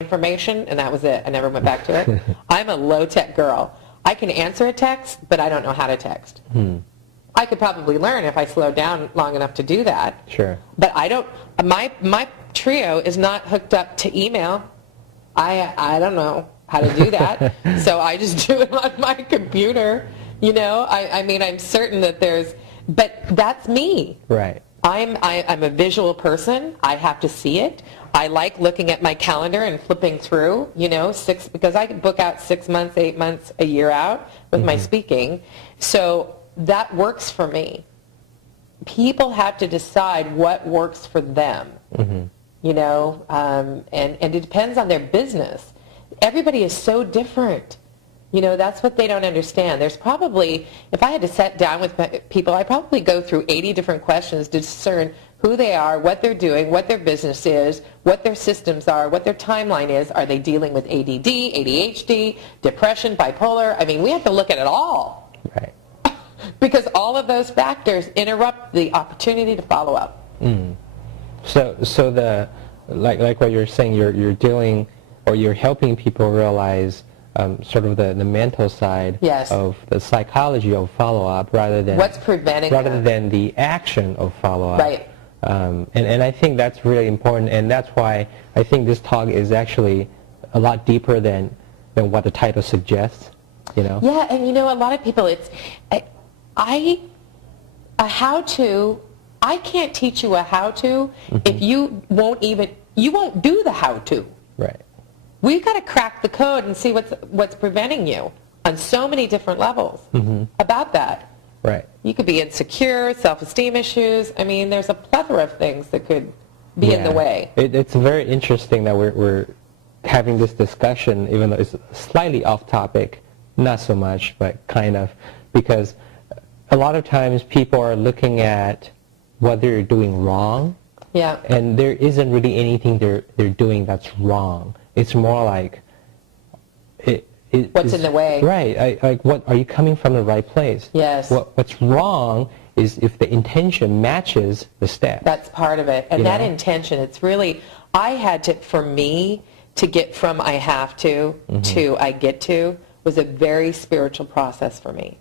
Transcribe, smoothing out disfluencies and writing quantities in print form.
information, and that was it. I never went back to it. I'm a low-tech girl. I can answer a text, but I don't know how to text. I could probably learn if I slowed down long enough to do that. Sure. But I don't. My Trio is not hooked up to email. I don't know how to do that, so I just do it on my computer. You know, I mean, I'm certain that there's, but that's me. Right. I'm a visual person. I have to see it. I like looking at my calendar and flipping through, you know, because I can book out 6 months, 8 months, a year out with my speaking. So that works for me. People have to decide what works for them, you know, and it depends on their business. Everybody is so different. You know, that's what they don't understand. There's probably, if I had to sit down with people, I'd probably go through 80 different questions to discern who they are, what they're doing, what their business is, what their systems are, what their timeline is. Are they dealing with ADD, ADHD, depression, bipolar? I mean, we have to look at it all. Right. Because all of those factors interrupt the opportunity to follow up. So the like what you're saying, you're dealing, or you're helping people realize sort of the mental side of the psychology of follow-up rather than what's preventing than the action of follow-up. Right. And I think that's really important, and that's why I think this talk is actually a lot deeper than what the title suggests. You know. Yeah, and you know, a lot of people, it's a how-to. I can't teach you a how-to if you won't do the how-to. Right. We've got to crack the code and see what's preventing you on so many different levels about that. Right. You could be insecure, self-esteem issues. I mean, there's a plethora of things that could be in the way. It's very interesting that we're having this discussion, even though it's slightly off topic, not so much, but kind of, because a lot of times people are looking at what they're doing wrong, and there isn't really anything they're doing that's wrong. It's more like what's in the way. Right. Like, what are you coming from the right place? Yes. What's wrong is if the intention matches the step. That's part of it. And that intention, it's really, I had to, for me, to get from I have to I get to was a very spiritual process for me.